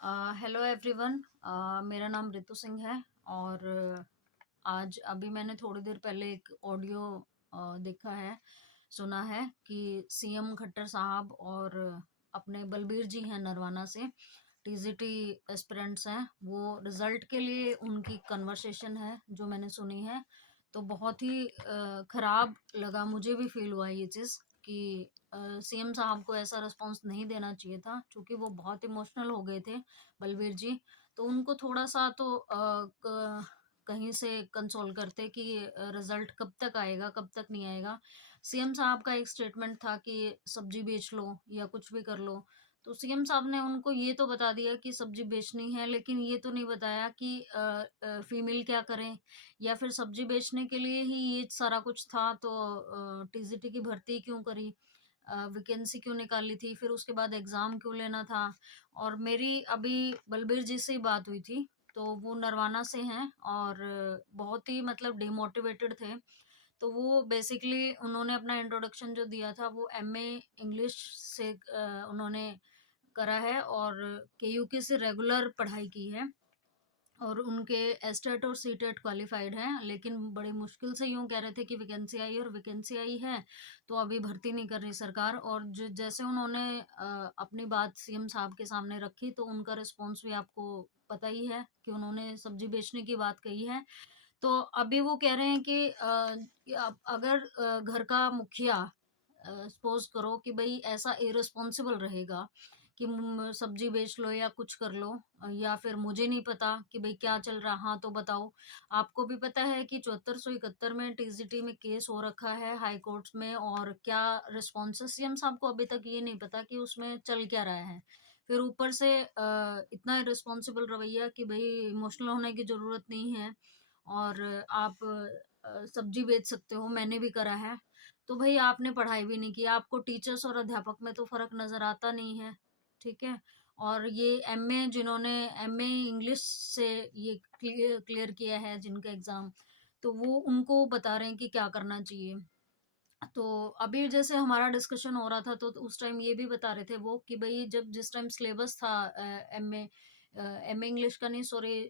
Hello everyone. मेरा नाम रितु सिंह है और आज अभी मैंने थोड़ी देर पहले एक ऑडियो देखा है, सुना है कि सीएम खट्टर साहब और अपने बलबीर जी हैं नरवाना से, टीजीटी एस्पिरेंट्स हैं, वो रिजल्ट के लिए उनकी कन्वर्सेशन है जो मैंने सुनी है। तो बहुत ही खराब लगा, मुझे भी फील हुआ ये चीज़ कि सीएम साहब को ऐसा रिस्पॉन्स नहीं देना चाहिए था, क्योंकि वो बहुत इमोशनल हो गए थे बलबीर जी। तो उनको थोड़ा सा तो कहीं से कंसोल करते कि रिजल्ट कब तक आएगा कब तक नहीं आएगा। सीएम साहब का एक स्टेटमेंट था कि सब्जी बेच लो या कुछ भी कर लो, तो सीएम साहब ने उनको ये तो बता दिया कि सब्जी बेचनी है, लेकिन ये तो नहीं बताया कि फीमेल क्या करें, या फिर सब्जी बेचने के लिए ही ये सारा कुछ था तो टीजीटी की भर्ती क्यों करी, वैकेंसी क्यों निकाली थी, फिर उसके बाद एग्ज़ाम क्यों लेना था। और मेरी अभी बलबीर जी से ही बात हुई थी, तो वो नरवाना से हैं और बहुत ही मतलब डिमोटिवेटेड थे। तो वो बेसिकली उन्होंने अपना इंट्रोडक्शन जो दिया था वो एमए इंग्लिश से उन्होंने करा है और केयूके से रेगुलर पढ़ाई की है और उनके एस्टेट और सीटेट क्वालिफाइड हैं, लेकिन बड़ी मुश्किल से यूं कह रहे थे कि वैकेंसी आई और वैकेंसी आई है तो अभी भर्ती नहीं कर रही सरकार। और जैसे उन्होंने अपनी बात सीएम साहब के सामने रखी तो उनका रिस्पॉन्स भी आपको पता ही है कि उन्होंने सब्जी बेचने की बात कही है। तो अभी वो कह रहे हैं कि अगर घर का मुखिया सपोज करो कि भाई ऐसा इररिस्पॉन्सिबल रहेगा कि सब्जी बेच लो या कुछ कर लो, या फिर मुझे नहीं पता कि भाई क्या चल रहा, हाँ तो बताओ। आपको भी पता है कि 7471 में टीजीटी में केस हो रखा है हाई कोर्ट में, और क्या रिस्पॉन्स है सीएम साहब को अभी तक ये नहीं पता कि उसमें चल क्या रहा है। फिर ऊपर से इतना इररिस्पॉन्सिबल रवैया कि भाई इमोशनल होने की जरूरत नहीं है और आप सब्जी बेच सकते हो, मैंने भी करा है। तो भाई आपने पढ़ाई भी नहीं की, आपको टीचर्स और अध्यापक में तो फर्क नजर आता नहीं है, ठीक है। और ये एमए जिन्होंने एमए इंग्लिश से ये क्लियर किया है जिनका एग्जाम, तो वो उनको बता रहे हैं कि क्या करना चाहिए। तो अभी जैसे हमारा डिस्कशन हो रहा था तो उस टाइम ये भी बता रहे थे वो कि भाई जब जिस टाइम सिलेबस था एमए एमए इंग्लिश का नहीं, सॉरी,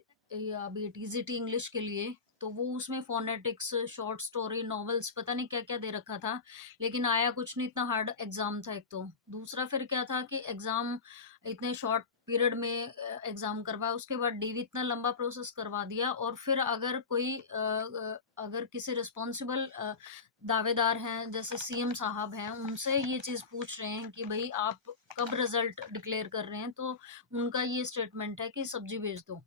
अभी टीजीटी इंग्लिश के लिए, तो वो उसमें फोनेटिक्स, शॉर्ट स्टोरी, नॉवेल्स, पता नहीं क्या क्या दे रखा था, लेकिन आया कुछ नहीं, इतना हार्ड एग्जाम था एक तो। दूसरा फिर क्या था कि एग्जाम इतने शॉर्ट पीरियड में एग्जाम करवाया, उसके बाद डीवी इतना लंबा प्रोसेस करवा दिया, और फिर अगर कोई अगर किसी रिस्पॉन्सिबल दावेदार हैं जैसे सीएम साहब हैं उनसे ये चीज पूछ रहे हैं कि भाई आप कब रिजल्ट डिक्लेयर कर रहे हैं, तो उनका ये स्टेटमेंट है कि सब्जी बेच दो,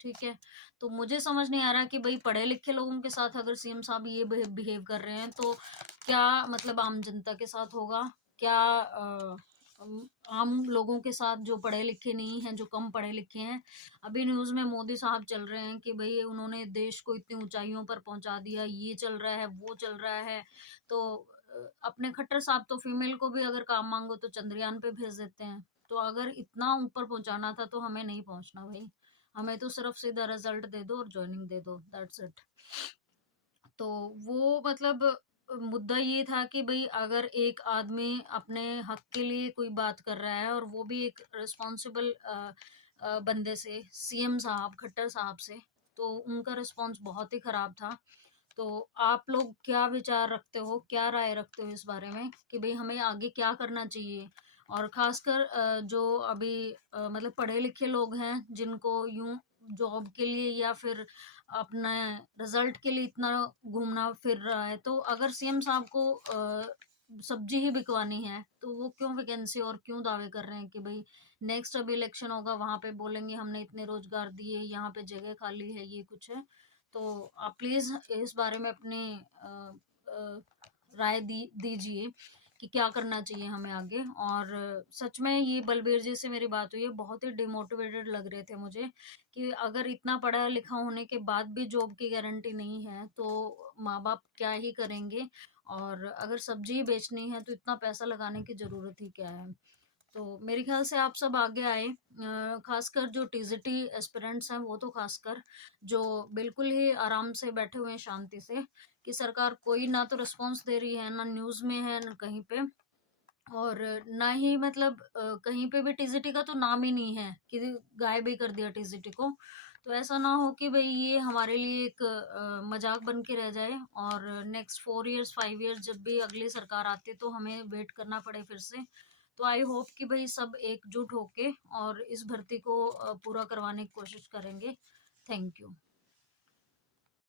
ठीक है। तो मुझे समझ नहीं आ रहा कि भाई पढ़े लिखे लोगों के साथ अगर सीएम साहब ये बिहेव कर रहे हैं तो क्या मतलब आम जनता के साथ होगा, क्या आम लोगों के साथ जो पढ़े लिखे नहीं हैं, जो कम पढ़े लिखे हैं। अभी न्यूज में मोदी साहब चल रहे हैं कि भाई उन्होंने देश को इतनी ऊंचाइयों पर पहुंचा दिया, ये चल रहा है वो चल रहा है। तो अपने खट्टर साहब तो फीमेल को भी अगर काम मांगो तो चंद्रयान पे भेज देते हैं। तो अगर इतना ऊपर पहुंचाना था तो हमें नहीं पहुंचना भाई, हमें तो सिर्फ सीधा रिजल्ट दे दो और ज्वाइनिंग दे दो, दैट्स इट। तो वो मतलब मुद्दा ये था कि भाई अगर एक आदमी अपने हक के लिए कोई बात कर रहा है और वो भी एक रिस्पॉन्सिबल बंदे से, सीएम साहब खट्टर साहब से, तो उनका रिस्पॉन्स बहुत ही खराब था। तो आप लोग क्या विचार रखते हो, क्या राय रखते हो इस बारे में कि भाई हमें आगे क्या करना चाहिए। और खासकर जो अभी मतलब पढ़े लिखे लोग हैं जिनको यूं जॉब के लिए या फिर अपने रिजल्ट के लिए इतना घूमना फिर रहा है, तो अगर सीएम साहब को सब्जी ही बिकवानी है तो वो क्यों वैकेंसी और क्यों दावे कर रहे हैं कि भाई नेक्स्ट अभी इलेक्शन होगा वहां पे बोलेंगे हमने इतने रोजगार दिए, यहाँ पे जगह खाली है, ये कुछ है। तो आप प्लीज इस बारे में अपनी अ, राय दीजिए कि क्या करना चाहिए हमें आगे। और सच में ये बलबीर जी से मेरी बात हुई है, बहुत ही डिमोटिवेटेड लग रहे थे मुझे कि अगर इतना पढ़ा लिखा होने के बाद भी जॉब की गारंटी नहीं है तो माँ बाप क्या ही करेंगे। और अगर सब्जी ही बेचनी है तो इतना पैसा लगाने की जरूरत ही क्या है। तो मेरे ख्याल से आप सब आगे आए, खासकर जो टीजीटी एस्पिरेंट्स हैं वो तो खासकर, जो बिल्कुल ही आराम से बैठे हुए हैं शांति से कि सरकार कोई ना तो रिस्पॉन्स दे रही है, ना न्यूज में है, ना कहीं पे। और ना ही मतलब कहीं पे भी टीजीटी का तो नाम ही नहीं है कि गायब ही कर दिया टीजीटी को। तो ऐसा ना हो कि भाई ये हमारे लिए एक मजाक बन के रह जाए और नेक्स्ट 4 इयर्स 5 इयर्स जब भी अगली सरकार आती है तो हमें वेट करना पड़े फिर से। तो आई होप कि भाई सब एकजुट होके और इस भर्ती को पूरा करवाने की कोशिश करेंगे। Thank you.